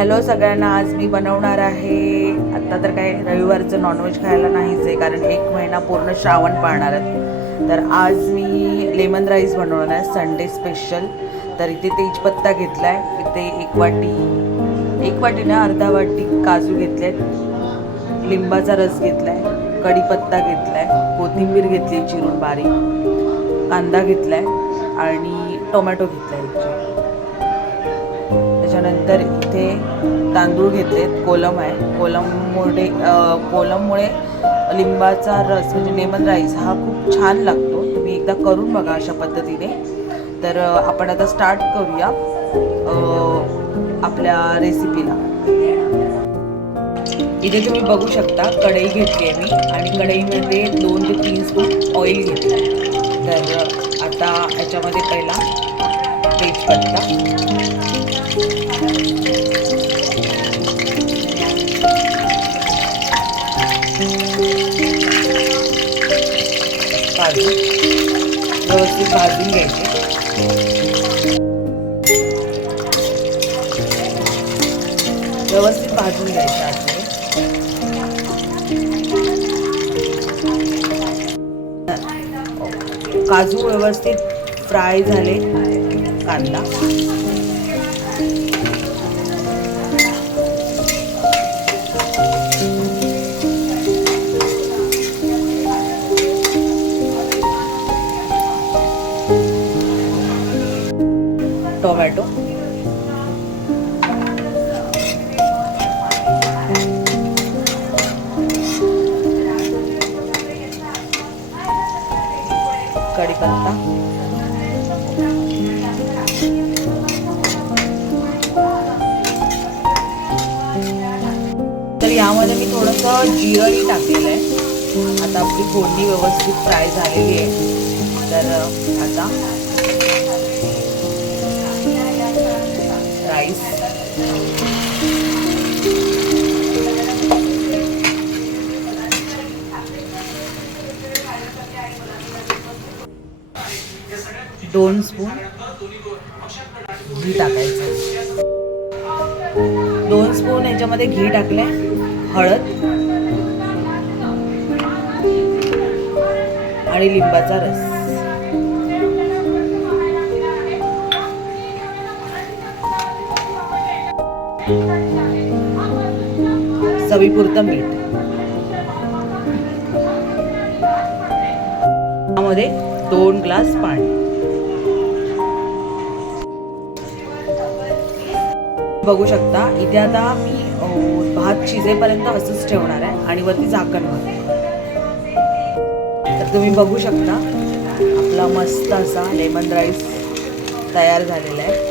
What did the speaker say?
Hello सगळ्यांना, आज मी बनवणार आहे, आता तर काय रविवारचं नॉनव्हेज खायला नाहीच आहे कारण 1 महिना पूर्ण श्रावण पाळणार आहे. तर आज मी लेमन राईस बनवणार आहे, संडे स्पेशल. तर इथे तेजपत्ता घेतला आहे, इथे एक वाटी ना अर्धा वाटी काजू घेतले आहेत, लिंबाचा रस घेतला आहे, कढीपत्ता घेतला आहे, कोथिंबीर घेतली चिरून बारीक, कांदा घेतला आहे आणि टोमॅटो घेतला आहे. त्याच्यानंतर इथे तांदूळ घेतलेत, कोलम आहे. कोलममुळे लिंबाचा रस म्हणजे लेमन राईस हा खूप छान लागतो. तुम्ही एकदा करून बघा अशा पद्धतीने. तर आपण आता स्टार्ट करूया आपल्या रेसिपीला. इथे तुम्ही बघू शकता कढई घेतली आहे मी आणि कढईमध्ये 2 ते 3 स्पून ऑइल घेतलं आहे. तर आता याच्यामध्ये पहिला तेजपत्ता, काजू व्यवस्थित भाजून घ्यायचे. व्यवस्थित भाजून घ्यायचे आतमध्ये. काजू व्यवस्थित फ्राय झाले. कांदा, टोमॅटो, कढीपत्ता, तर यामध्ये मी थोडंसं जिरंही टाकलेलं आहे. आता आपली फोडणी व्यवस्थित फ्राय झालेली आहे. तर आता राईस, दोन स्पून घी टाकायचं. 2 स्पून याच्यामध्ये घी टाकले. हळद आणि लिंबाचा रस. चवीपुरतं मीठ. त्यामध्ये 2 ग्लास पाणी. बघू शकता इथे आता मी भात शिजेपर्यंत असंच ठेवणार आहे आणि वरती झाकण मारणार. तर तुम्ही बघू शकता आपला मस्त असा लेमन राईस तयार झालेला आहे.